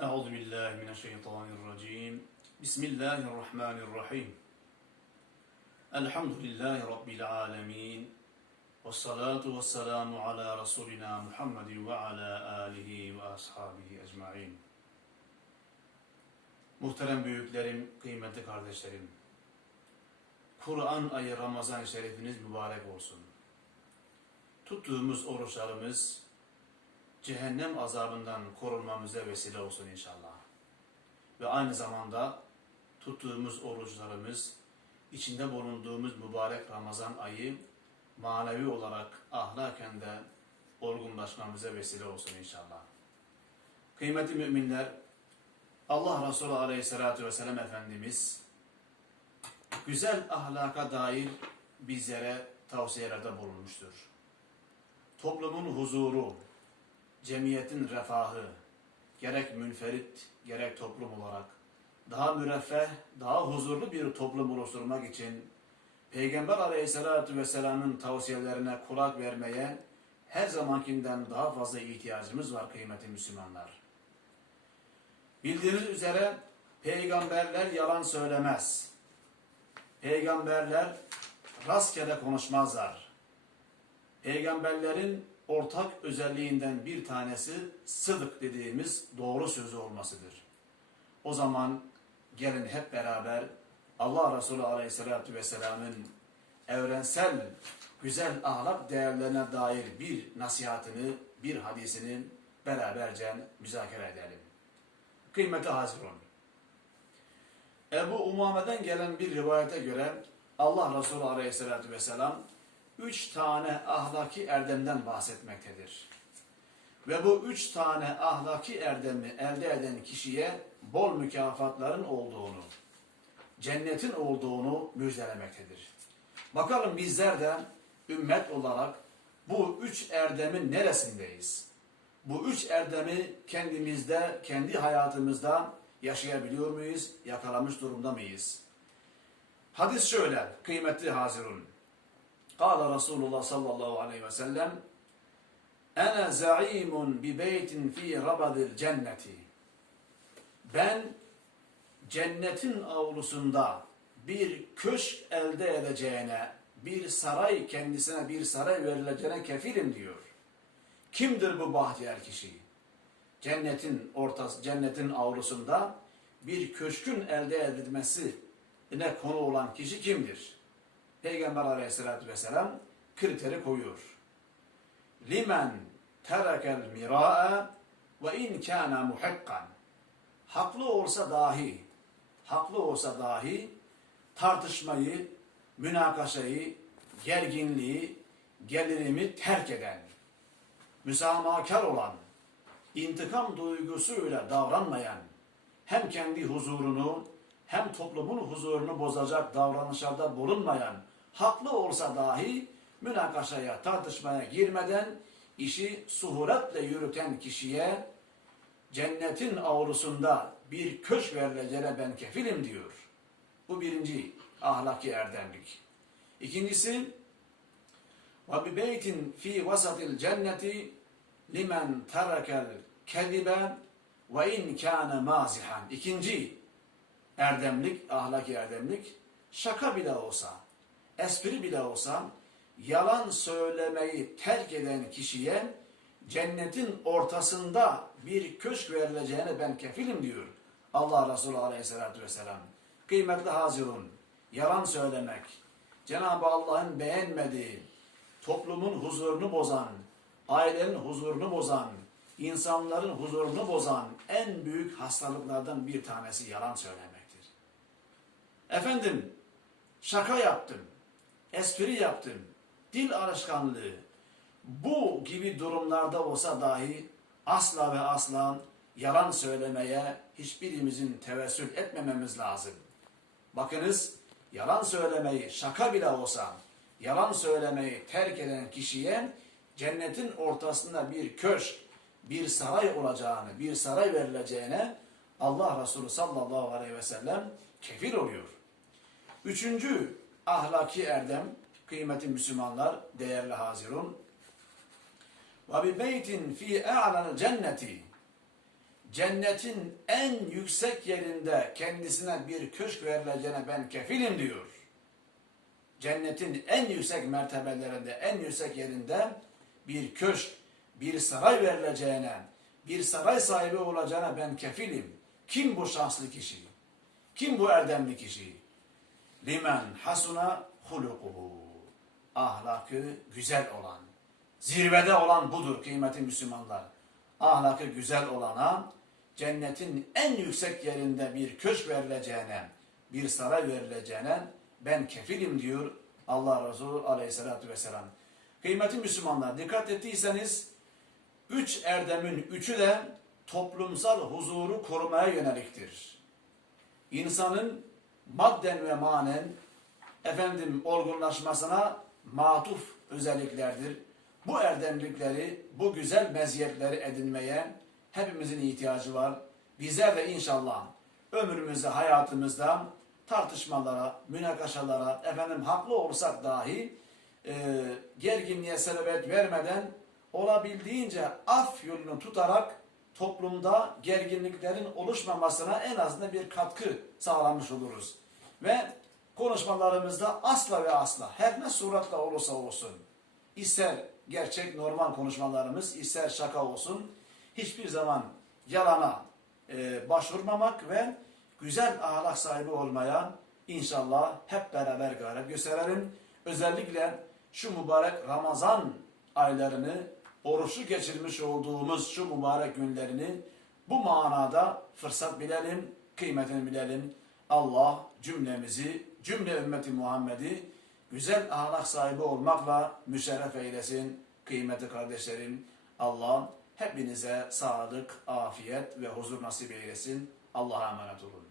Euzu billahi mineşşeytanirracim. Bismillahirrahmanirrahim. Elhamdülillahi rabbil alamin. Ve salatu ve selamu ala rasulina Muhammedin ve ala alihi ve ashabihi ecmaîn. Muhterem büyüklerim, kıymetli kardeşlerim. Kur'an ayı Ramazan şerifiniz mübarek olsun. Tuttuğumuz oruçlarımız cehennem azabından korunmamıza vesile olsun inşallah. Ve aynı zamanda tuttuğumuz oruçlarımız, içinde bulunduğumuz mübarek Ramazan ayı manevi olarak ahlaken de olgunlaşmamıza vesile olsun inşallah. Kıymetli müminler, Allah Resulü Aleyhisselatü Vesselam Efendimiz güzel ahlaka dair bizlere tavsiyelerde bulunmuştur. Toplumun huzuru, cemiyetin refahı, gerek münferit, gerek toplum olarak daha müreffeh, daha huzurlu bir toplum oluşturmak için Peygamber Aleyhisselatü Vesselam'ın tavsiyelerine kulak vermeye her zamankinden daha fazla ihtiyacımız var kıymetli Müslümanlar. Bildiğiniz üzere peygamberler yalan söylemez. Peygamberler rastgele konuşmazlar. Peygamberlerin ortak özelliğinden bir tanesi sıdık dediğimiz doğru sözü olmasıdır. O zaman gelin hep beraber Allah Resulü Aleyhisselatü Vesselam'ın evrensel güzel ahlak değerlerine dair bir nasihatini, bir hadisini beraberce müzakere edelim. Kıymeti hazırın. Ebu Umame'den gelen bir rivayete göre Allah Resulü Aleyhisselatü Vesselam üç tane ahlaki erdemden bahsetmektedir. Ve bu üç tane ahlaki erdemi elde eden kişiye bol mükafatların olduğunu, cennetin olduğunu müjdelemektedir. Bakalım bizler de ümmet olarak bu üç erdemin neresindeyiz? Bu üç erdemi kendimizde, kendi hayatımızda yaşayabiliyor muyuz? Yakalamış durumda mıyız? Hadis şöyle, kıymetli hazirun. Kâle Resulullah sallallahu aleyhi ve sellem Ene zaimun bi beytin fi rabadil cenneti Ben cennetin avlusunda bir köşk elde edeceğine, bir saray kendisine bir saray verileceğine kefilim diyor. Kimdir bu bahtiyar kişi? Cennetin ortası, cennetin avlusunda bir köşkün elde edilmesi ne konu olan kişi kimdir? Peygamber aleyhissalatü vesselam kriteri koyuyor. Limen terekel mira'a ve in kana muhakkan. Haklı olsa dahi, haklı olsa dahi tartışmayı, münakaşayı, gerginliği, gerilimi terk eden, müsamahakar olan, intikam duygusuyla davranmayan, hem kendi huzurunu hem toplumun huzurunu bozacak davranışlarda bulunmayan, haklı olsa dahi münakaşaya, tartışmaya girmeden işi suhuretle yürüten kişiye cennetin avlusunda bir köşk verileceğine ben kefilim diyor. Bu birinci ahlaki erdemlik. İkincisi beytin fi vasatil cenneti limen terekel kedibe ve in kâne mazihan. İkinci erdemlik, ahlaki erdemlik şaka bile olsa, espri bile olsa yalan söylemeyi terk eden kişiye cennetin ortasında bir köşk verileceğine ben kefilim diyor Allah Resulü Aleyhisselatü Vesselam. Kıymetli hazirun, yalan söylemek, Cenab-ı Allah'ın beğenmediği, toplumun huzurunu bozan, ailenin huzurunu bozan, insanların huzurunu bozan en büyük hastalıklardan bir tanesi yalan söylemektir. Efendim, şaka yaptım, espri yaptım, dil alışkanlığı, bu gibi durumlarda olsa dahi asla ve asla yalan söylemeye hiçbirimizin tevessül etmememiz lazım. Bakınız, yalan söylemeyi şaka bile olsa, yalan söylemeyi terk eden kişiye cennetin ortasında bir köşk, bir saray olacağını, bir saray verileceğine Allah Resulü sallallahu aleyhi ve sellem kefil oluyor. Üçüncü ahlaki erdem, kıymetli Müslümanlar, değerli hazirun. Ve bi beytin fi a'lal cenneti. cennetin en yüksek yerinde kendisine bir köşk verileceğine ben kefilim diyor. Cennetin en yüksek mertebelerinde, en yüksek yerinde bir köşk, bir saray verileceğine, bir saray sahibi olacağına ben kefilim. Kim bu şanslı kişi? Kim bu erdemli kişi? Limen hasuna hulukuhu. Ahlakı güzel olan, zirvede olan budur kıymeti Müslümanlar. Ahlakı güzel olana cennetin en yüksek yerinde bir köşk verileceğine, bir saray verileceğine ben kefilim diyor Allah Resulü aleyhissalatü vesselam. Kıymeti Müslümanlar dikkat ettiyseniz üç erdemin üçü de toplumsal huzuru korumaya yöneliktir. İnsanın madden ve manen efendim olgunlaşmasına matuf özelliklerdir. Bu erdemlikleri, bu güzel meziyetleri edinmeye hepimizin ihtiyacı var. Bizler de inşallah ömrümüzde, hayatımızda tartışmalara, münakaşalara, efendim haklı olsak dahi e, gerginliğe sebebiyet vermeden olabildiğince af yolunu tutarak toplumda gerginliklerin oluşmamasına en azından bir katkı sağlamış oluruz. Ve konuşmalarımızda asla ve asla her ne suratla olursa olsun ister gerçek normal konuşmalarımız ister şaka olsun hiçbir zaman yalana e, başvurmamak ve güzel ahlak sahibi olmaya inşallah hep beraber gayret gösterelim. Özellikle şu mübarek Ramazan aylarını oruçlu geçirmiş olduğumuz şu mübarek günlerini bu manada fırsat bilelim, kıymetini bilelim. Allah cümlemizi, cümle ümmeti Muhammed'i güzel ahlak sahibi olmakla müşerref eylesin. Kıymeti kardeşlerim, Allah hepinize sağlık, afiyet ve huzur nasip eylesin. Allah'a emanet olun.